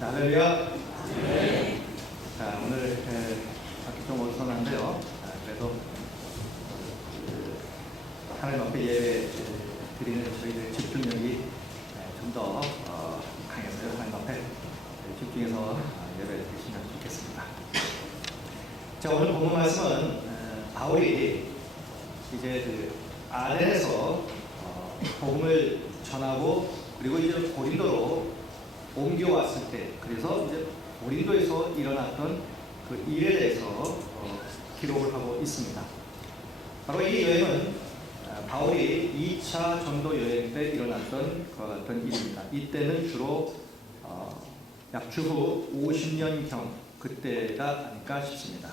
할렐루야. 네. 자, 오늘 밖이 좀 어수선한데요. 그래도 하나님 앞에 예배 드리는 저희들의 집중력이 좀 더 강해서요. 하나님 앞에 집중해서 예배 드리시면 좋겠습니다. 자, 오늘 본문 말씀은 바울이 이제 그 아덴에서 복음을 전하고 그리고 이제 고린도로 옮겨왔을 때, 그래서 이제 고린도에서 일어났던 그 일에 대해서 기록을 하고 있습니다. 바로 이 여행은 바울이 2차 전도 여행 때 일어났던 그와 같은 일입니다. 이때는 주로 약 주후 50년경 그때가 아닐까 싶습니다.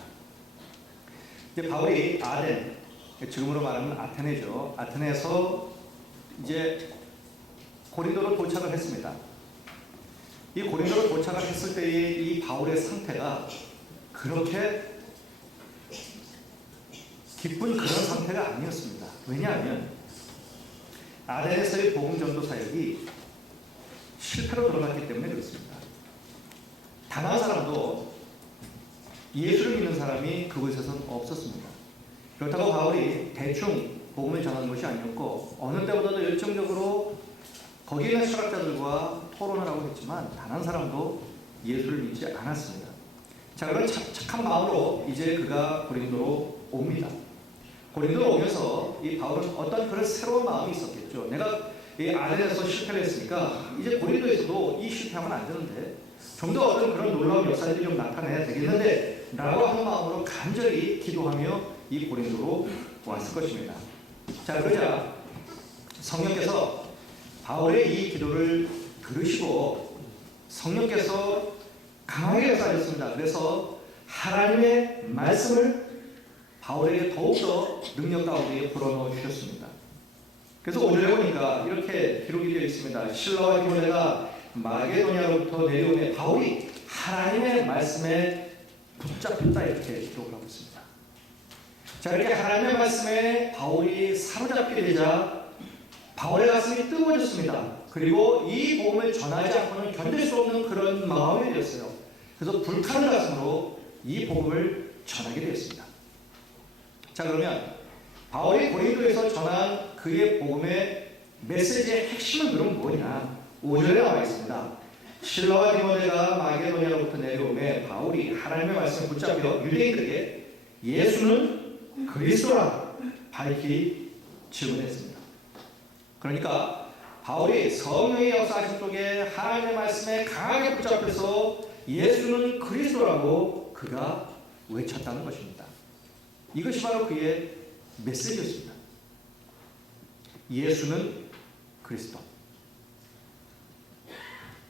이제 바울이 아덴, 지금으로 말하면 아테네죠. 아테네에서 이제 고린도로 도착을 했습니다. 이 고린도로 도착을 했을 때의 이 바울의 상태가 그렇게 기쁜 그런 상태가 아니었습니다. 왜냐하면 아덴에서의 복음 전도 사역이 실패로 돌아갔기 때문에 그렇습니다. 단 한 사람도 예수를 믿는 사람이 그곳에서는 없었습니다. 그렇다고 바울이 대충 복음을 전하는 것이 아니었고, 어느 때보다도 열정적으로 거기에 있는 철학자들과 토론을 하고 했지만 단 한 사람도 예수를 믿지 않았습니다. 자, 그런 착한 마음으로 이제 그가 고린도로 옵니다. 고린도로 오면서 이 바울은 어떤 그런 새로운 마음이 있었겠죠. 내가 이 아덴에서 실패를 했으니까 이제 고린도에서도 이 실패하면 안 되는데 좀 더 어떤 그런 놀라운 역사들이 좀 나타내야 되겠는데 라고 하는 마음으로 간절히 기도하며 이 고린도로 왔을 것입니다. 자, 그러자 성령께서 바울의 이 기도를 들으시고 성령께서 강하게 역사하셨습니다. 그래서 하나님의 말씀을 바울에게 더욱더 능력 가운데 불어넣어 주셨습니다. 그래서 5절에 보니까 이렇게 기록이 되어 있습니다. 실라와 디모데가 마게도냐로부터 내려오매 바울이 하나님의 말씀에 붙잡혔다, 이렇게 기록을 하고 있습니다. 자, 이렇게 하나님의 말씀에 바울이 사로잡게 되자 바울의 가슴이 뜨거워졌습니다. 그리고 이 복음을 전하지 않고는 견딜 수 없는 그런 마음이 되었어요. 그래서 불타는 가슴으로 이 복음을 전하게 되었습니다. 자, 그러면 바울이 고린도에서 전한 그의 복음의 메시지의 핵심은 그럼 뭐냐? 5절에 나와 있습니다. 실라와 디모데가 마게도냐로부터 내려오매 바울이 하나님의 말씀을 붙잡혀 유대인들에게 예수는 그리스도라 밝히 증언했습니다. 그러니까 바울이 성령의 역사하심 속에 하나님의 말씀에 강하게 붙잡혀서 예수는 그리스도라고 그가 외쳤다는 것입니다. 이것이 바로 그의 메시지였습니다. 예수는 그리스도.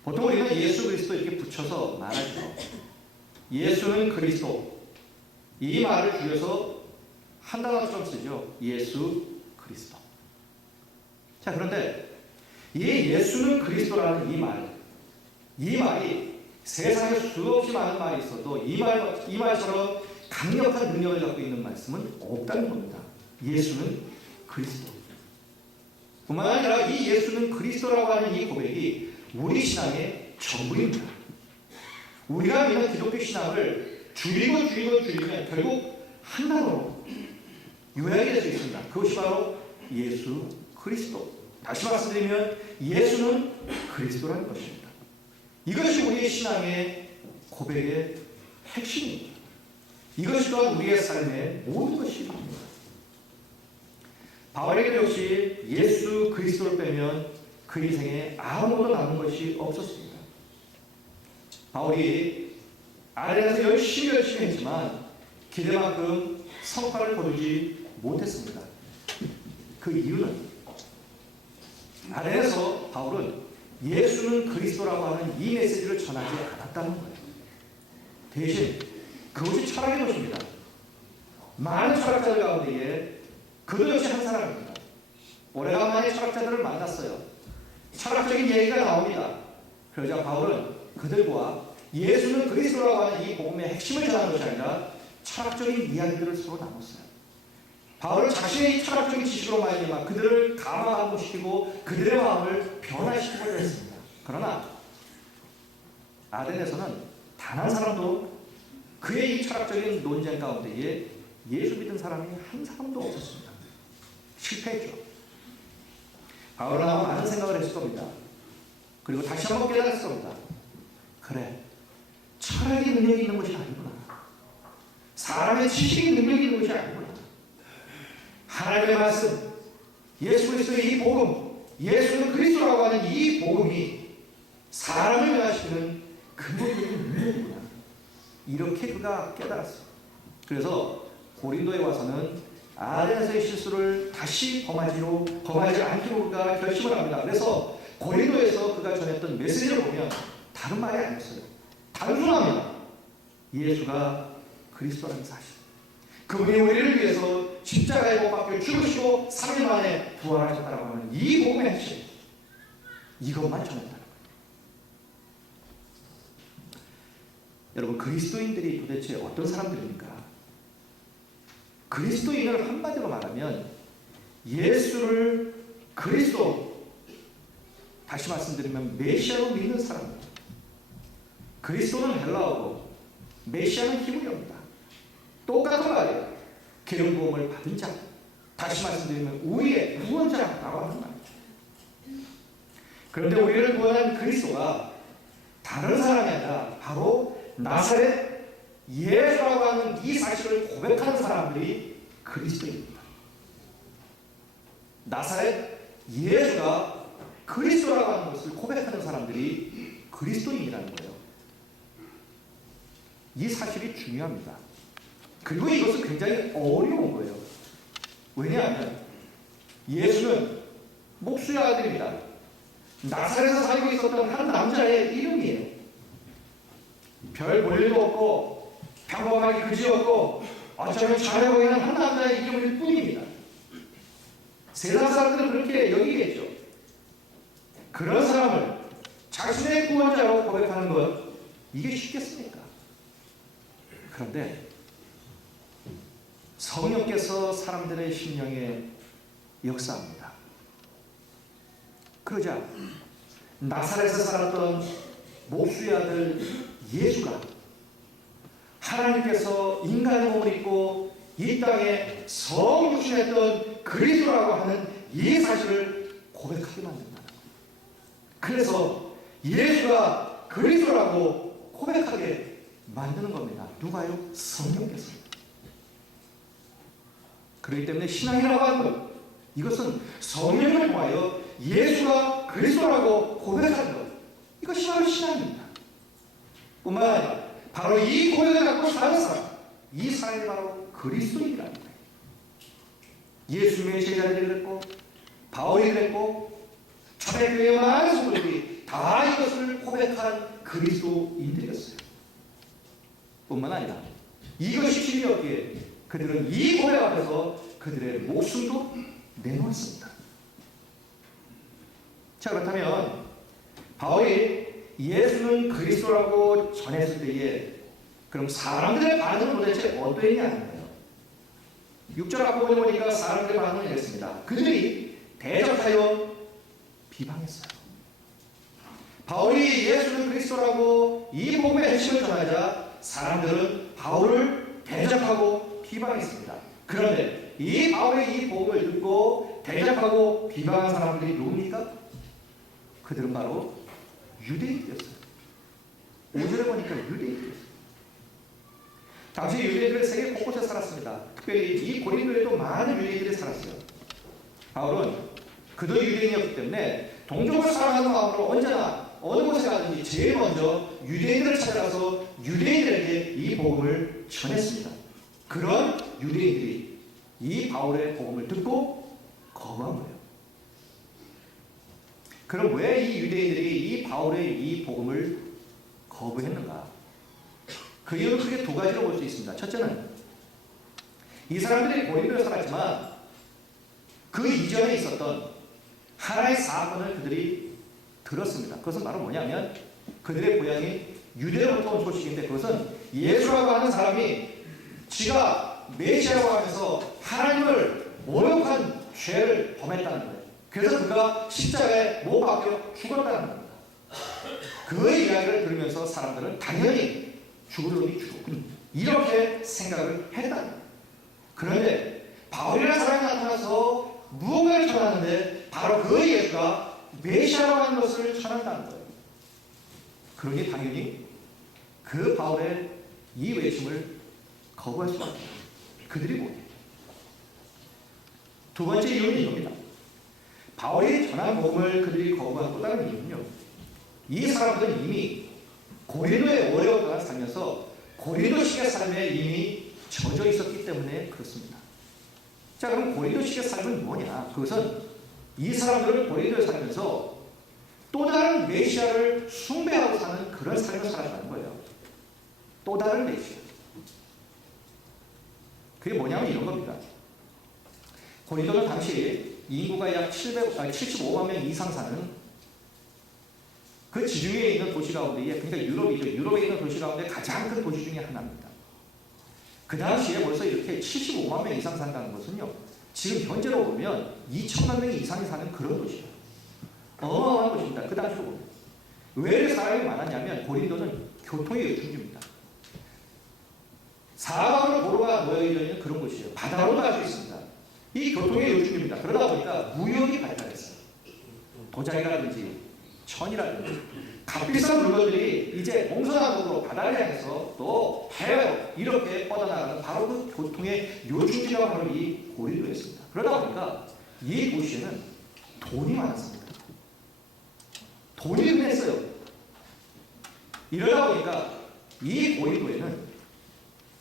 보통 우리는 예수 그리스도 이렇게 붙여서 말하죠. 예수는 그리스도. 이 말을 줄여서 한 단어처럼 쓰죠. 예수 그리스도. 자, 그런데 이 예수는 그리스도라는 이 말이 세상에 수없이 많은 말이 있어도 이 말처럼 강력한 능력을 갖고 있는 말씀은 없다는 겁니다. 예수는 그리스도. 뿐만 아니라 이 예수는 그리스도라고 하는 이 고백이 우리 신앙의 전부입니다. 우리가 믿는 기독교 신앙을 줄이면 결국 한 단어로 요약이 될 수 있습니다. 그것이 바로 예수 그리스도. 다시 말씀드리면 예수는 그리스도라는 것입니다. 이것이 우리의 신앙의 고백의 핵심입니다. 이것이 또한 우리의 삶의 모든 것입니다. 바울에게 역시 예수 그리스도를 빼면 그 인생에 아무것도 남은 것이 없었습니다. 바울이 아덴에서 열심히 했지만 기대만큼 성과를 거두지 못했습니다. 그 이유는 아덴에서 바울은 예수는 그리스도라고 하는 이 메시지를 전하지 않았다는 거예요. 대신 그것이 철학의 것입니다. 많은 철학자들 가운데에 그도 역시 한 사람입니다. 오래간만에 철학자들을 만났어요. 철학적인 얘기가 나옵니다. 그러자 바울은 그들과 예수는 그리스도라고 하는 이 복음의 핵심을 전하는 것이 아니라 철학적인 이야기들을 서로 나눴어요. 바울은 자신의 철학적인 지식으로 말미암아 그들을 감화시키고 그들의 마음을 변화시키고자 했습니다. 그러나 아덴에서는 단 한 사람도 그의 이 철학적인 논쟁 가운데에 예수 믿은 사람이 한 사람도 없었습니다. 실패했죠. 바울은 아마 많은 생각을 했을 겁니다. 그리고 다시 한번 깨달았을 겁니다. 그래, 철학이 능력이 있는 것이 아니구나. 사람의 지식이 능력이 있는 것이 아니구나. 하나님의 말씀, 예수 그리스도의 이 복음, 예수는 그리스도라고 하는 이 복음이 사람을 변화시키는 근본적인 능력이구나. 이렇게 그가 깨달았어요. 그래서 고린도에 와서는 아덴에서의 실수를 다시 범하지 않기로 그가 결심을 합니다. 그래서 고린도에서 그가 전했던 메시지를 보면 다른 말이 아니었어요. 단순합니다. 예수가 그리스도라는 사실. 그분이 우리를 위해서 십자가에 못 박혀 죽으시고 3일 만에 부활하셨다고 하는 이 복음의 핵심. 이것만 전했다는 거예요. 여러분, 그리스도인들이 도대체 어떤 사람들입니까? 그리스도인을 한마디로 말하면 예수를 그리스도, 다시 말씀드리면 메시아로 믿는 사람입니다. 그리스도는 헬라어고 메시아는 히브리어입니다. 똑같은 말이에요. 기름 부음을 받은 자, 다시 말씀드리면 우리의 구원자라고 하는 말이죠. 그런데 우리를 구원한 그리스도가 다른 사람이 아니라 바로 나사렛 예수라고 하는 이 사실을 고백하는 사람들이 그리스도입니다. 나사렛 예수가 그리스도라고 하는 것을 고백하는 사람들이 그리스도인이라는 거예요. 이 사실이 중요합니다. 그리고 이것은 굉장히 어려운 거예요. 왜냐하면 예수는 목수의 아들입니다. 나사렛에서 살고 있었던 한 남자의 이름이에요. 별 볼일도 없고 평범하게 그지없고 어쩌면 잘해 보이는 한 남자의 이름일 뿐입니다. 세상 사람들은 그렇게 여기겠죠. 그런 사람을 자신의 구원자로 고백하는 것, 이게 쉽겠습니까? 그런데 성령께서 사람들의 심령에 역사합니다. 그러자 나사렛에서 살았던 목수의 아들 예수가 하나님께서 인간의 몸을 입고 이 땅에 성육신했던 그리스도라고 하는 이 사실을 고백하게 만든다. 그래서 예수가 그리스도라고 고백하게 만드는 겁니다. 누가요? 성령께서. 그렇기 때문에 신앙이라고 하는 것, 이것은 성령을 통하여 예수가 그리스도라고 고백하는 것, 이것이 바로 신앙입니다. 뿐만 아니라 바로 이 고백을 갖고 사는 사람, 이 사람이 바로 그리스도인이라는 거예요. 예수님의 제자들이 그랬고 바울이 그랬고 초대교회의 많은 성도들이 다 이것을 고백한 그리스도인들이었어요. 뿐만 아니라 이것이 진리였기에 그들은 이 고백 앞에서 그들의 목숨도 내놓았습니다. 자, 그렇다면 바울이 예수는 그리스도라고 전했을 때에 그럼 사람들의 반응은 도대체 어떠했냐는 거예요. 6절 앞부분에 보니까 사람들의 반응은 이랬습니다. 그들이 대적하여 비방했어요. 바울이 예수는 그리스도라고 이 복음의 핵심을 전하자 사람들은 바울을 대적하고 비방했습니다. 그런데 이 바울의 이 복음을 듣고 대적하고 비방한 사람들이 누굽니까? 그들은 바로 유대인이었어요. 5절에 보니까 유대인이었어요. 당시 유대인들은 세계 곳곳에 살았습니다. 특별히 이 고린도에도 많은 유대인들이 살았어요. 바울은 그도 유대인이었기 때문에 동족을 사랑하는 마음으로 언제나 어느 곳에 가든지 제일 먼저 유대인들을 찾아가서 유대인들에게 이 복음을 전했습니다. 그런 유대인들이 이 바울의 복음을 듣고 거부한 거예요. 그럼 왜 이 유대인들이 이 바울의 이 복음을 거부했는가? 그 이유는 크게 두 가지로 볼 수 있습니다. 첫째는 이 사람들이 고린도에 살았지만 그 이전에 있었던 하나의 사건을 그들이 들었습니다. 그것은 바로 뭐냐면 그들의 고향이 유대로부터 온 소식인데 그것은 예수라고 하는 사람이 지가 메시아라고 하면서 하나님을 모욕한 죄를 범했다는 거예요. 그래서 그가 십자가에 못 박혀 죽었다는 겁니다. 그 이야기를 들으면서 사람들은 당연히 죽을 놈이 죽고 이렇게 생각을 했다. 그런데 바울이라는 사람이 나타나서 무언가를 전하는데 바로 그 예수가 메시아라고 하는 것을 전한다는 거예요. 그러니 당연히 그 바울의 이 외침을 거부할 수가 없어요. 그들이 뭐예요? 두 번째 이유는 이겁니다. 바울이 전한 복음을 그들이 거부한 또 다른 이유는요. 이 사람들은 이미 고린도의 오래 동안 살면서 고린도식의 삶에 이미 젖어 있었기 때문에 그렇습니다. 자, 그럼 고린도식의 삶은 뭐냐? 그것은 이 사람들은 고린도에 살면서 또 다른 메시아를 숭배하고 사는 그런 삶을 살아가는 거예요. 또 다른 메시아. 그게 뭐냐면 이런 겁니다. 고린도는 당시 인구가 약 75만 명 이상 사는 그 지중해에 있는 도시 가운데에, 그러니까 유럽이죠. 유럽에 있는 도시 가운데 가장 큰 도시 중에 하나입니다. 그 당시에 벌써 이렇게 75만 명 이상 산다는 것은요, 지금 현재로 보면 2천만 명 이상이 사는 그런 도시예요. 어마어마한 곳입니다. 그 당시로 보면. 왜 이렇게 사람이 많았냐면 고린도는 교통의 요충지입니다. 사방으로 도로가 모여져 있는 그런 곳이에요. 바다로 가지고 있습니다. 이 교통의 요충지입니다. 그러다 보니까 무역이 발달했어요. 도자기라든지 천이라든지 값비싼 물건들이 이제 동서남북으로 도로 바다를 향해서 또 해외로 이렇게 뻗어나가는 바로 그 교통의 요충지가 바로 이 고린도였습니다. 그러다 보니까 이 도시에는 돈이 많았습니다. 돈이 흔했어요. 이러다 보니까 이 고린도에는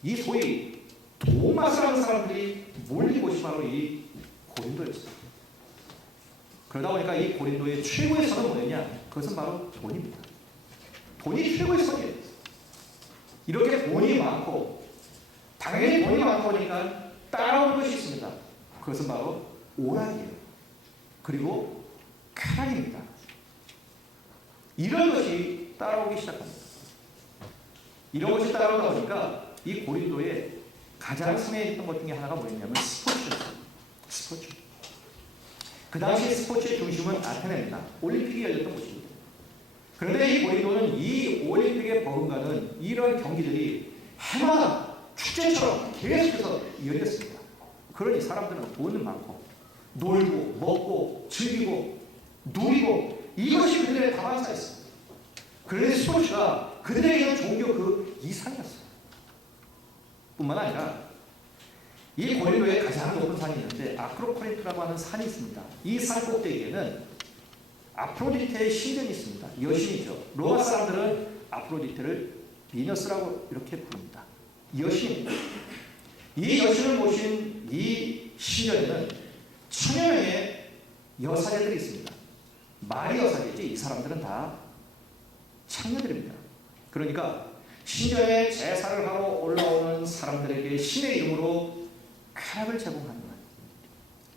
이 소위 돈맛을 하는 사람들이 몰린 곳이 바로 이 고린도였습니다. 그러다 보니까 이 고린도의 최고의 선은 뭐였냐? 그것은 바로 돈입니다. 돈이 최고의 선이에요. 이렇게 돈이 많고, 당연히 돈이 많고 보니까 따라오는 것이 있습니다. 그것은 바로 오락이에요. 그리고 쾌락입니다. 이런 것이 따라오기 시작합니다. 이런 것이 따라오다 보니까 이 고린도에 가장 성행했던 것 중에 하나가 뭐였냐면 스포츠였어요. 스포츠. 그 당시 스포츠의 중심은 아테네입니다. 올림픽이 열렸던 곳입니다. 그런데 이 고린도는 이 올림픽에 버금가는 이런 경기들이 해마다 축제처럼 계속해서 열렸습니다. 그러니 사람들은 돈은 많고 놀고 먹고 즐기고 누리고 이것이 그들의 다반사였습니다. 그런데 스포츠가 그들에게는 종교 그 이상이었어요. 뿐만 아니라 이 고린도에 가장 높은 산이 있는데 아크로코린토라고 하는 산이 있습니다. 이 산 꼭대기에는 아프로디테의 신전이 있습니다. 여신이죠. 로마 사람들은 아프로디테를 비너스라고 이렇게 부릅니다. 여신입니다. 이 여신을 모신 이 신전에는 천여 명의 여사제들이 있습니다. 말이 여사제지 이 사람들은 다 창녀들입니다. 그러니까 신전에 제사를 하고 올라오는 사람들에게 신의 이름으로 쾌락을 제공하는 거예요.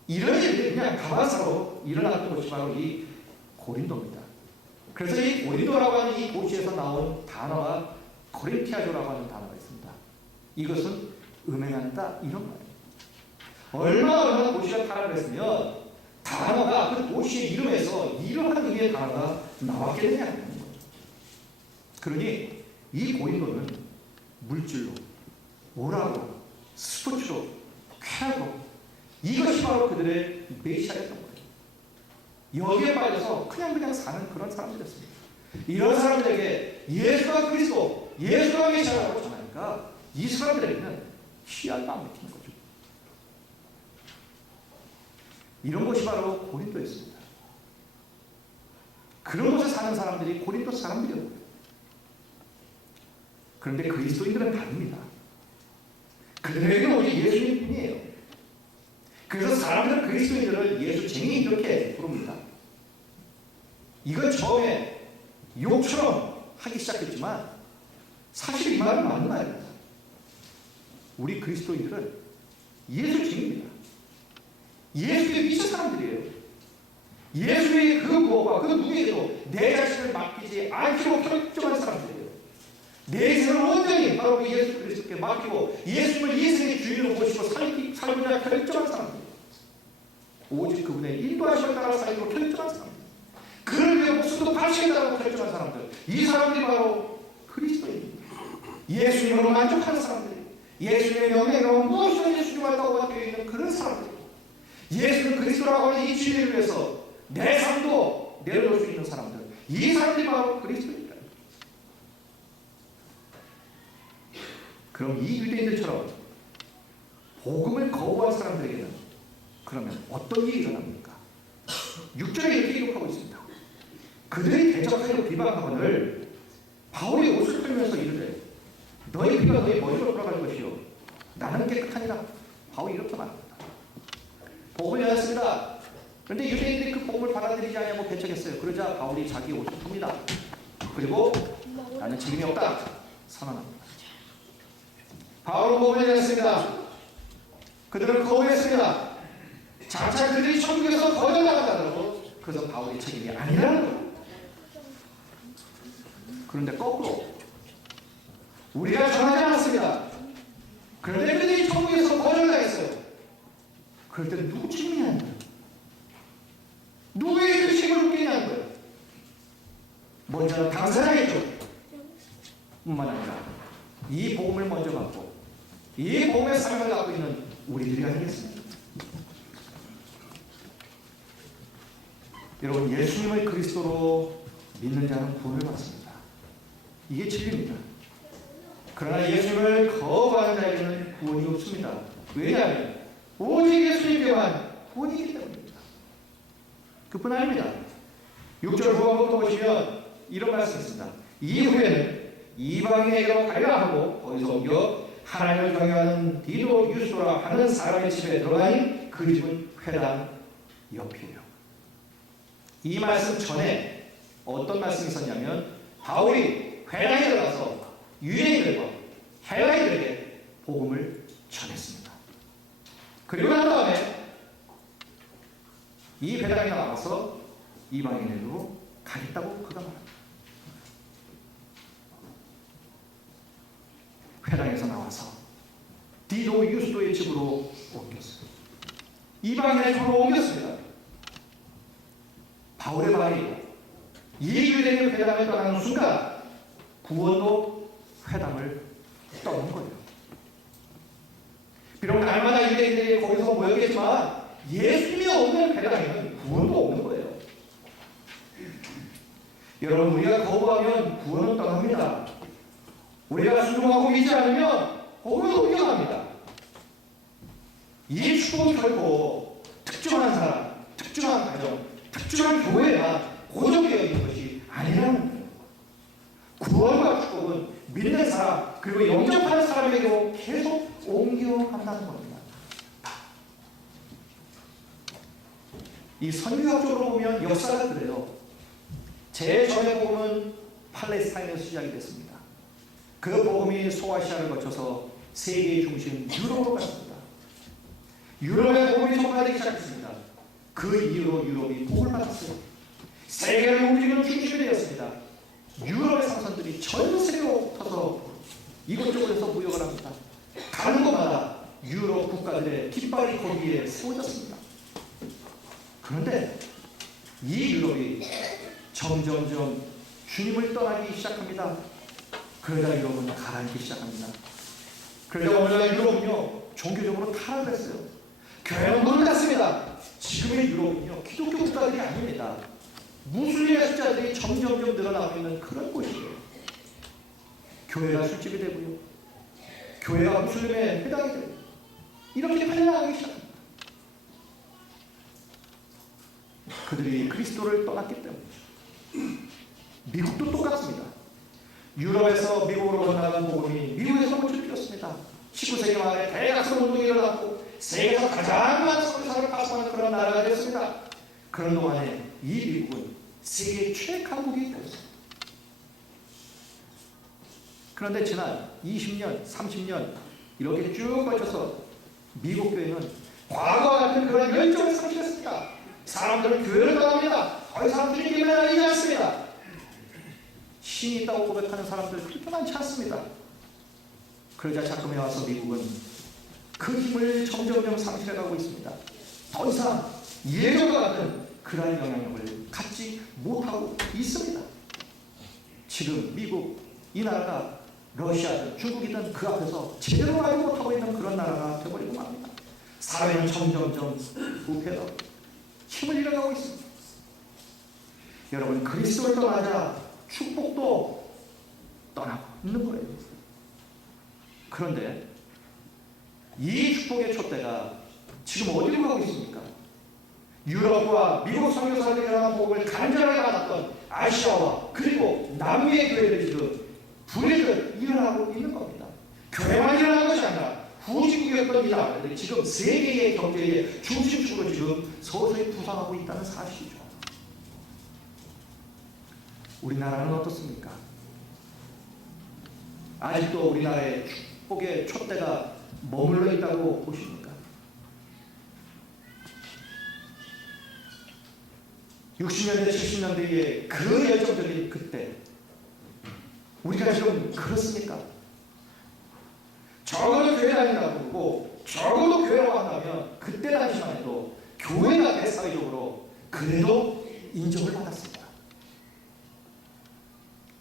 이런 일들이 그냥 가만사로 일어났던 것이 바로 이 고린도입니다. 그래서 이 고린도라고 하는 이 도시에서 나온 단어가 코린티아조라고 하는 단어가 있습니다. 이것은 음행한다 이런 거예요. 얼마나 도시가 타락을 했으면 단어가 그 도시의 이름에서 이러한 의미의 단어가 나왔게 되냐는 거예요. 그러니 이 고린도는 물질로, 오락으로, 스포츠로, 쾌락으로 이것이 바로 그들의 메시아였던 거예요. 여기에 빠져서 그냥 사는 그런 사람들이었습니다. 이런 사람들에게 예수가 그리스도, 예수가 메시아라고 전하니까 이 사람들에게는 희열도 안 맥히는 거죠. 이런 것이 바로 고린도였습니다. 그런 곳에 사는 사람들이 고린도 사람들이었고요. 그런데 그리스도인들은 다릅니다. 그들에게는 오직 예수님 뿐이에요. 그래서 사람들은 그리스도인들을 예수쟁이 이렇게 부릅니다. 이건 처음에 욕처럼 하기 시작했지만 사실 이 말은 맞는 말입니다. 우리 그리스도인들은 예수쟁이입니다. 예수에 미친 사람들이에요. 예수의 그 무엇과 그 누구에게도 내 자신을 맡기지 않기로 결정한 사람들이에요. 내 인생을 온전히 바로 예수 그리스도께 맡기고 예수님을 인생의 주인으로 모시고 살고자 결정한 사람들. 오직 그분의 인도하심을 따라 살기로 결정한 사람들. 그를 위해 목숨도 바치겠다고 결정한 사람들, 이 사람들이 바로 그리스도인입니다. 예수님으로 만족하는 사람들, 예수님의 명예로 무엇이든지 순종한다고 되어 있는 그런 사람들, 예수는 그리스도라고 하는 이 진리를 위해서 내 삶도 내려놓을 수 있는 사람들, 이 사람들이 바로 그리스도입니다. 그럼 이 유대인들처럼 복음을 거부한 사람들에게는 그러면 어떤 일이 일어납니까? 6절에 이렇게 기록하고 있습니다. 그들이 대적하여 비방하거늘 바울이 옷을 털면서 이르되 너희 피가 너희 머리로 돌아갈 것이요 나는 깨끗하니라. 바울이 이렇게 말합니다. 복음을 받았습니다. 그런데 유대인들이 그 복음을 받아들이지 않냐고 배척했어요. 그러자 바울이 자기 옷을 풉니다. 그리고 나는 책임이 없다 선언합니다. 바울은 복음을 받았습니다. 그들은 거부했습니다. 장차 그들이 천국에서 거절당한다고. 그래서 바울이 책임이 아니라는 거예요. 그런데 거꾸로 우리가 전하지 않았습니다. 그런데 그들이 천국에서 거절당했어요. 그럴 때는 누구 책임이냐는 거예요. 누구에게 그 책임을 묻겠냐는 거예요. 먼저는 당사자겠죠. 뿐만 아니라 이 복음을 먼저 받고 이 복음의 사명을 갖고 있는 우리들이 아니겠습니까? 여러분, 예수님을 그리스도로 믿는 자는 구원을 받습니다. 이게 진리입니다. 그러나 예수님을 거부하는 자에게는 구원이 없습니다. 왜냐하면 오직 예수님께만 구원이 있기 때문입니다. 그뿐 아닙니다. 6절 후반부터 보시면 이런 말씀이 있습니다. 이후에는 이방인에게로 가려 하고 거기서 옮겨 하나님을 경외하는 디도 유스도라 하는 사람의 집에 들어가니 그 집은 회당 옆이에요. 이 말씀 전에 어떤 말씀이 있었냐면 바울이 회당에 들어가서 유대인들과 헬라인들에게 복음을 전했습니다. 그리고 난 다음에 이 회당에 나와서 이방인으로 가겠다고 그가 말합니다. 회당에서 나와서 디도 유스도의 집으로 옮겼어요. 이방인의 집으로 옮겼습니다. 바울의 말이 이 유대인의 회당을 떠나는 순간 구원도 회당을 떠난 거예요. 비록 날마다 유대인들이 거기서 모였겠지만 예수님이 없는 회당에는 구원도 없는 거예요. 여러분, 우리가 거부하면 구원은 떠납니다. 우리가 순종하고 믿지 않으면 복음은 옮겨갑니다. 이 축복은 결코 특정한 사람, 특정한 가정, 특정한 교회나 고정되어 있는 것이 아니라는 거예요. 구원과 축복은 믿는 사람 그리고 영접하는 사람에게로 계속 옮겨간다는 겁니다. 이 선교학적으로 보면 역사가 그래요. 제일 처음에 복음은 팔레스타인에서 시작이 됐습니다. 그 복음이 소아시아를 거쳐서 세계의 중심 유럽으로 갔습니다. 유럽의 복음이 전파되기 시작했습니다. 그 이후로 유럽이 복을 받았어요. 세계를 움직이는 중심이 되었습니다. 유럽의 상선들이 전 세계로 터서 이곳저곳에서 무역을 합니다. 가는 곳마다 유럽 국가들의 깃발이 거기에 세워졌습니다. 그런데 이 유럽이 점점점 주님을 떠나기 시작합니다. 그러다 유럽은 가라앉기 시작합니다. 그러다 오늘날 유럽은요 종교적으로 타락을 했어요. 교회는 문을 닫습니다. 지금의 유럽은요 기독교 국가들이 아닙니다. 무슬림의 숫자들이 점점점 늘어나고 있는 그런 곳이에요. 교회가 술집이 되고요, 교회가 무슬림의 회당이 되고 이렇게 팔려나가기 시작합니다. 그들이 그리스도를 떠났기 때문에. 미국도 똑같습니다. 유럽에서 미국으로 건너간 복음이 미국에서 꽃을 피웠습니다. 19세기 말에 대각선 운동이 일어났고 세계에서 가장 많은 선교사를 파송하는 그런 나라가 되었습니다. 그런 동안에 이 미국은 세계 최강국이 되었습니다. 그런데 지난 20년, 30년 이렇게 쭉 거쳐서 미국 교회는 과거와 같은 그런 열정을 상실했습니다. 사람들은 교회를 떠납니다. 더 이상 주님께 매달리지 않습니다. 신이 있다고 고백하는 사람들 그렇게 많지 않습니다. 그러자 자금에 와서 미국은 그 힘을 점점점 상실해가고 있습니다. 더 이상 예전과 같은 그러한 영향력을 갖지 못하고 있습니다. 지금 미국 이 나라가 러시아든 중국이든 그 앞에서 제대로 알지 못하고 있는 그런 나라가 되어버리고 맙니다. 사회는 점점점 부패가 힘을 잃어가고 있습니다. 여러분, 그리스도를 떠나자 축복도 떠나고 있는 거예요. 그런데 이 축복의 촛대가 지금 어디로 가고 있습니까? 유럽과 미국 선교사들이 전한 복음을 간절하게 받았던 아시아와 그리고 남미의 교회들이 지금 분리를 일어나고 있는 겁니다. 교회만 일어난 것이 아니라 후진국이었던 이 나라들이 지금 세계의 경제의 중심축으로 지금 서서히 부상하고 있다는 사실이죠. 우리나라는 어떻습니까? 아직도 우리나라의 축복의 촛대가 머물러 있다고 보십니까? 60년대, 70년대의 그 열정적인 그때 우리가 지금 그렇습니까? 적어도 교회 다닌다고 그러고 적어도 교회라고 한다면 그때 당시만 해도 교회가 대사회적으로 그래도 인정을 받았습니다.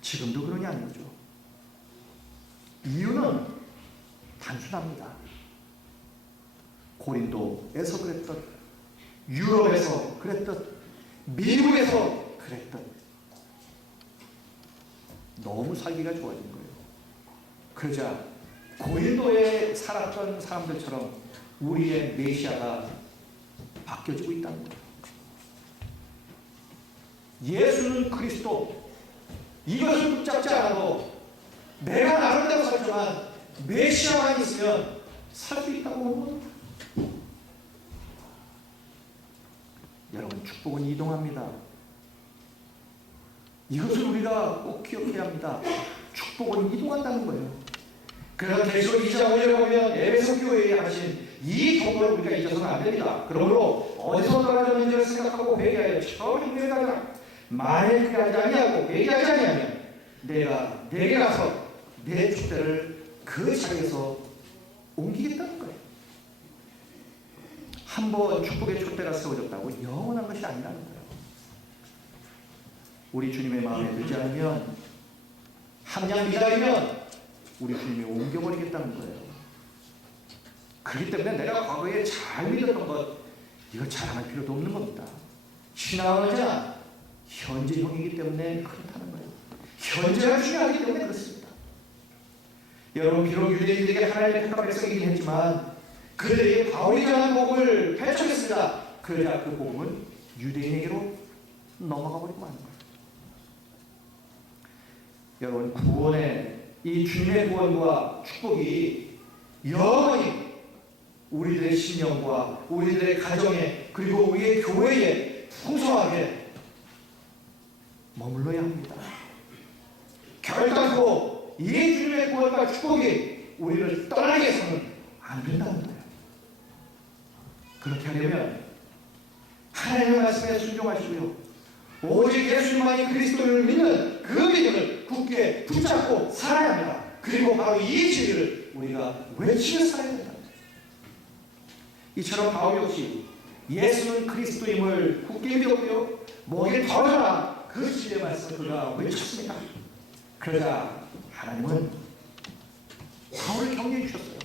지금도 그러니 아니죠. 이유는 단순합니다. 고린도에서 그랬던, 유럽에서 그랬던, 미국에서 그랬던, 너무 살기가 좋아진 거예요. 그러자 고린도에 살았던 사람들처럼 우리의 메시아가 바뀌어지고 있다는 거예요. 예수는 그리스도, 이것을 붙잡지 않아도 내가 나름대로 살지만 메시아만 있으면 살 수 있다고 보는 겁니다. 여러분, 축복은 이동합니다. 이것을 우리가 꼭 기억해야 합니다. 축복은 이동한다는 거예요. 그래서 계시록 2장 5절에 보면 에베소 교회에 하신 이 정보를 우리가 잊어서는 안 됩니다. 그러므로 어디서 떨어졌는지를 생각하고 회개하여 처음 회개하라. 만일 그렇게 하지 아니하고 회개하지 아니하면 내가 내게 가서 내 촛대를 그 자리에서 옮기겠다는 거예요. 한번 축복의 촛대가 세워졌다고 영원한 것이 아니라는 거예요. 우리 주님의 마음에 들지 않으면, 함량 미달이면 우리 주님이 옮겨버리겠다는 거예요. 그렇기 때문에 내가 과거에 잘 믿었던 것, 이거 자랑할 필요도 없는 겁니다. 신앙은 언제나 현재형이기 때문에 그렇다는 거예요. 현재가 중요하기 때문에 그렇습니다. 여러분, 비록 유대인들에게 하나님의 택한 백성이긴 했지만 그들에게 바울이 전한 복음을 펼쳐냈습니다. 그러자 그 복음은 유대인에게로 넘어가 버리고 마는 거예요. 여러분, 구원의 이 주님의 구원과 축복이 영원히 우리들의 신령과 우리들의 가정에 그리고 우리의 교회에 풍성하게 머물러야 합니다. 결단코 이 주님의 구원과 축복이 우리를 떠나게 해서는 안 된다는 거예요. 그렇게 하려면 하나님의 말씀에 순종하시고요, 오직 예수님만이 그리스도를 믿는 그 믿음을 굳게 붙잡고 살아야 합니다. 그리고 바로 이 진리를 우리가 외치며 살아야 된다. 이처럼 바울 역시 예수는 그리스도임을 굳게 믿었고요, 목에 덜어라 그 진리의 말씀을 그가 외쳤습니다. 그러자 하나님은 바울을 격려해 주셨어요.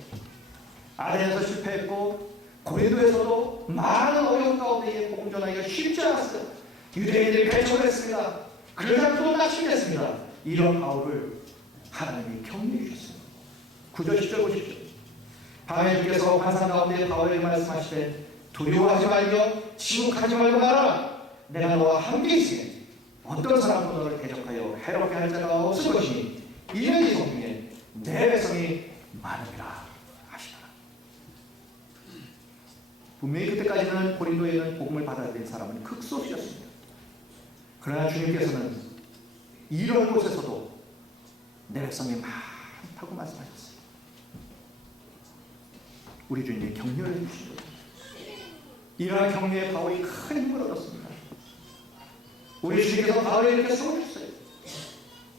아덴에서 실패했고 고린도에서도 많은 어려움 가운데 복음 전하기가 쉽지 않았어요. 유대인들이 배척을 했습니다. 그러자 또 낙심했습니다. 이런 바울을 하나님이 격려해 주셨어요. 9절 10절 보십시오. 밤에 주께서 환상 가운데 바울에게 말씀하시되 두려워하지 말며 침묵하지 말고 말하라. 내가 너와 함께 있으니 어떤 사람도 너를 대적하여 해롭게 할 자가 없을 것이니 이는 이 성중에 내 백성이 많으리라 하시더라. 분명히 그때까지는 고린도에 있는 복음을 받아들인 사람은 극소수였습니다. 그러나 주님께서는 이런 곳에서도 내 백성이 많다고 말씀하셨어요. 우리 주님이 격려를 해주신 거예요. 이러한 격려에 바울이 큰 힘을 얻었습니다. 우리 주님께서 바울을 이렇게 세워주셨어요.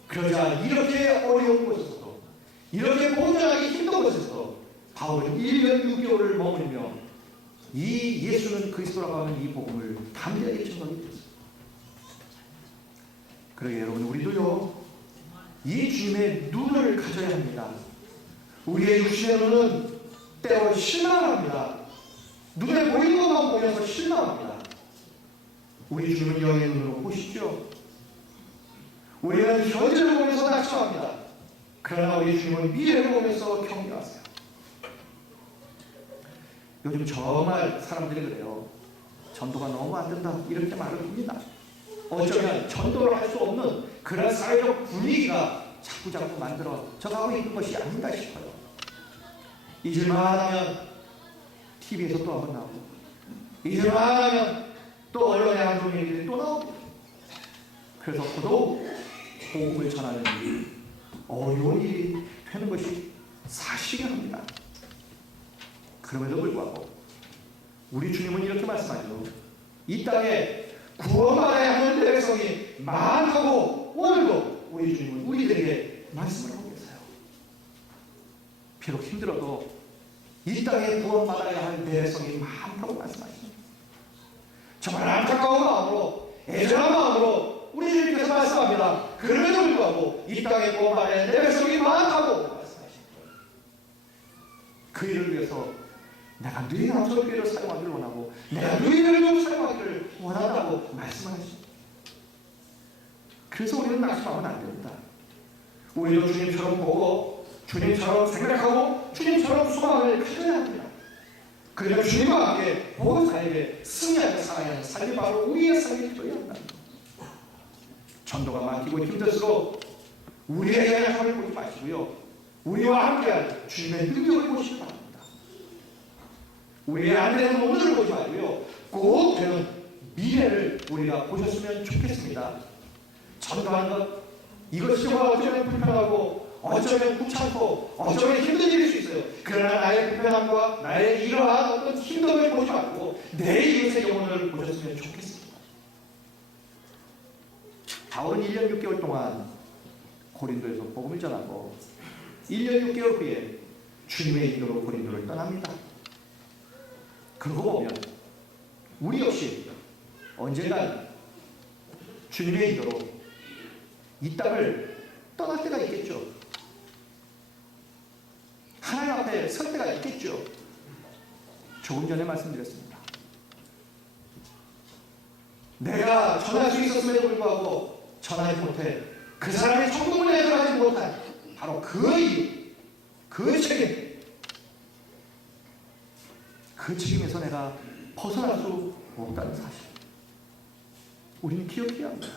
그러자 이렇게 어려운 곳에서도, 이렇게 본전하기 힘든 곳에서도 바울은 1년 6개월을 머물며 이 예수는 그리스도라고 하는 이 복음을 담대하게 증거하게 되었어요. 그러게 여러분, 우리도요 이 주님의 눈을 가져야 합니다. 우리의 육신의 눈은 때로 실망합니다. 눈에 보이는 것만 보면서 실망합니다. 우리 주님은 영의 눈으로 보시죠. 우리는 현재를 보면서 낙심합니다. 그러나 우리 주님은 미래를 보면서 경배하세요. 요즘 정말 사람들이 그래요. 전도가 너무 안 된다 이렇게 말을 합니다. 어쩌면 전도를 할 수 없는 그런 사회적 분위기가 자꾸 만들어져가고 있는 것이 아닌가 싶어요. 잊을만 하면 TV에서 또 한번 나오고, 잊을만 하면 또 언론의 한 종의 일들이 또 나오고, 그래서 더더욱 복음을 전하는 일이 어려운 일이 되는 것이 사실이긴 합니다. 그럼에도 불구하고 우리 주님은 이렇게 말씀하죠. 이 땅에 구원받아야 하는 백성이 많다고 오늘도 우리 주님은 우리들에게 말씀을 하고 계세요. 비록 힘들어도 이 땅에 구원받아야 할 백성이 많다고 말씀하십니다. 정말 안타까운 마음으로, 애절한 마음으로 우리 주님께서 말씀합니다. 그럼에도 불구하고 이 땅에 구원받아야 할 백성이 많다고 말씀하십니다. 그 일을 위해서 내가 너희 남성교회를 사용하기를 원하고 내가 너희들을 좀 사용하기를 원한다고 말씀하십니다. 그래서 우리는 낙심하면 안 됩니다. 우리도 주님처럼 보고 주님처럼 생각하고 주님처럼 소망을 가져야 합니다. 그리고 주님과 함께 복음 사역에 승리하며 살아야 하는 삶이 바로 우리의 삶이 되어야 한다. 전도가 막히고 힘들수록 우리의 약함을 보지 마시고요, 우리와 함께할 주님의 능력을 보시기 바랍니다. 우리의 안 되는 오늘을 보지 말고요, 꼭 되는 미래를 우리가 보셨으면 좋겠습니다. 전도하는 것, 이것이 정말 어쩌면 불편하고 어쩌면 귀찮고 어쩌면 힘든 일일 수 있어요. 그러나 나의 불편함과 나의 이러한 어떤 힘듦을 보지 말고 내 이웃의 영혼을 보셨으면 좋겠습니다. 바울은 1년 6개월 동안 고린도에서 복음을 전하고 1년 6개월 후에 주님의 인도로 고린도를 떠납니다. 그러고 보면 우리 역시 언젠간 주님의 인도로 이 땅을 떠날 때가 있겠죠. 하나님 앞에 설 때가 있겠죠. 조금 전에 말씀드렸습니다. 내가 전할 수 있었음에도 불구하고 전하지 못해 그 사람이 천국을 내들어가지 못한 바로 그 이유, 그 책임, 그 책임에서 내가 벗어날 수 없다는 사실, 우리는 기억해야 합니다.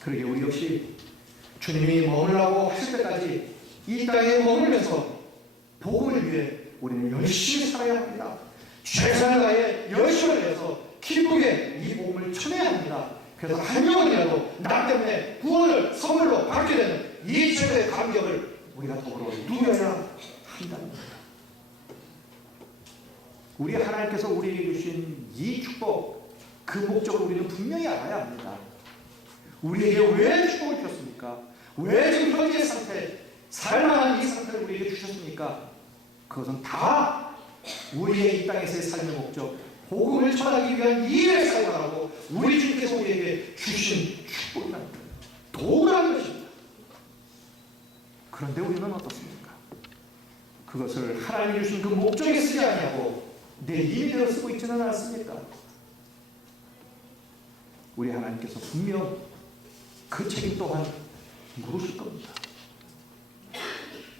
그러게 우리 역시 주님이 머물라고 하실 때까지 이 땅에 머물면서 복음을 위해 우리는 열심히 살아야 합니다. 최선을 다해 열심을 해서 기쁘게 이 복음을 전해야 합니다. 그래서 한 명이라도 나 때문에 구원을 선물로 받게 되는 이 최대의 감격을 우리가 더불어 누려야 한답니다. 우리 하나님께서 우리에게 주신 이 축복, 그 목적을 우리는 분명히 알아야 합니다. 우리에게 왜 축복을 주셨습니까? 왜 지금 현재의 상태, 살만한 이 상태를 우리에게 주셨습니까? 그것은 다 우리의 이 땅에서의 삶의 목적, 복음을 전하기 위한 일에 사용하라고 우리 주님께서 우리에게 주신 축복이라는 도구라는 것입니다. 그런데 우리는 어떻습니까? 그것을 하나님이 주신 그 목적에 쓰지 아니하고 내 임의대로 쓰고 있지는 않습니까? 우리 하나님께서 분명 그 책임 또한 물으실 겁니다.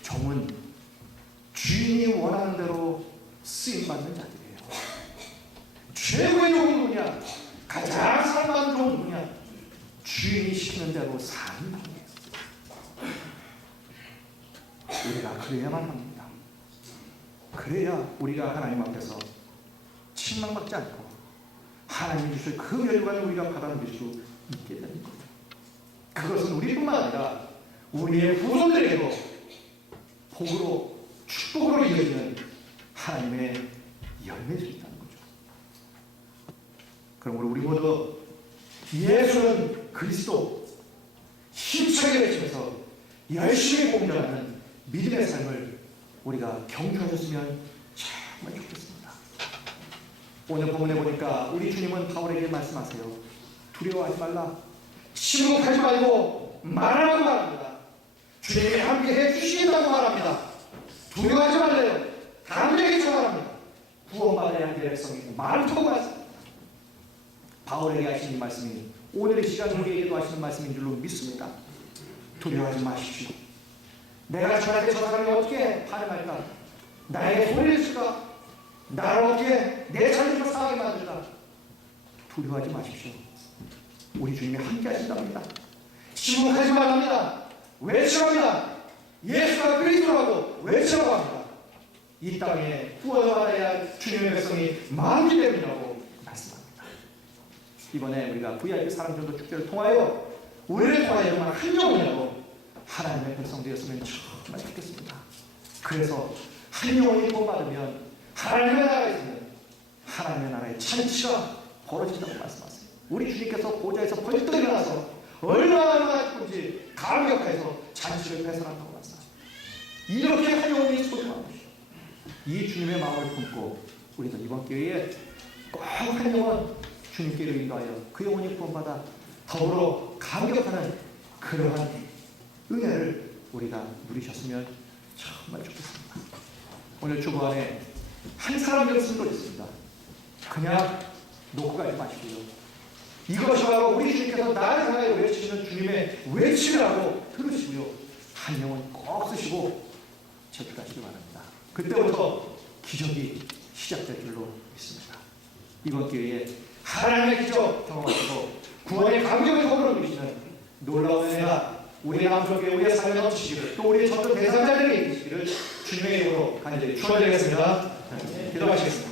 종은 주인이 원하는 대로 쓰임받는 자들이에요. 최고의 종은 누구냐? 가장 사랑받는 종은 누구냐? 주인이 시키는 대로 사는 종이에요. 우리가 그래야만 합니다. 그래야 우리가 하나님 앞에서 책망받지 않고 하나님이 주실 그 결과를 우리가 받아들일 수 있게 되는 거예요. 그것은 우리뿐만 아니라 우리의 후손들에게도 복으로, 축복으로 이어지는 하나님의 열매일 수 있다는 거죠. 그러므로 우리 모두 예수는 그리스도 힘차게 외치면서 열심히 공전하는 믿음의 삶을 우리가 경주하셨으면 정말 좋겠습니다. 오늘 본문에 보니까 우리 주님은 바울에게 말씀하세요. 두려워하지 말라. 침묵하지 말고 말하라고 말합니다. 주님이 함께 해주시겠다고 말합니다. 두려워하지 말래요. 담대하게 전하랍니다. 구원받아야 할 백성이 많다고 말씀합니다. 바울에게 하신 이 말씀이 오늘 이 시간 우리에게도 하시는 말씀인 줄로 믿습니다. 두려워하지 마십시오. 내가 전할 때 저 사람이 어떻게 반응할까? 나에게 소리를 칠까? 나를 어떻게 내 자신을 상하게 만들까? 두려워하지 마십시오. 우리 주님이 함께 하신답니다. 침묵하지 말랍니다. 외치랍니다. 예수가 그리스도라고 외치라고 합니다. 이 땅에 구원받아야 할 주님의 백성이 많기 때문이라고 말씀합니다. 이번에 우리가 VIP 사랑전도 축제를 통하여 우리를 통하여 정말 한 영혼이라고 하나님의 백성 되었으면 정말 좋겠습니다. 그래서 한 영혼이 구원받으면 하나님의 나라에 있는 하나님의 나라의 잔치가 벌어진다고 말씀하세요. 우리 주님께서 보좌에서 벌떡 일어나서 얼마나 기쁜지 감격해서 잔치를 배설한다고 말씀하세요. 이렇게 한 영혼이 소중한 것이죠. 이 주님의 마음을 품고 우리도 이번 기회에 꼭 한 영혼 주님께로 인도하여 그 영혼이 구원받아 더불어 감격하는 그러한 은혜를 우리가 누리셨으면 정말 좋겠습니다. 오늘 주보 안에 한 사람을 쓴 것 있습니다. 그냥 놓고 가지 마시고요. 이것이 바로 우리 주님께서 나를 향하여 외치시는 주님의 외침이라고 들으시고요. 한 영혼 꼭 쓰시고 제출하시기 바랍니다. 그때부터 기적이 시작될 줄로 믿습니다. 이번 기회에 하나님의 기적 경험하시고 구원의 감격을 더불어 누리시는 놀라운 은혜가 우리 남편교회의 삶에 넘치시기를 또 우리 전도 대상자들에게 있으시기를 주님의 이름으로 간절히 축원드리겠습니다. 기도하시겠습니다.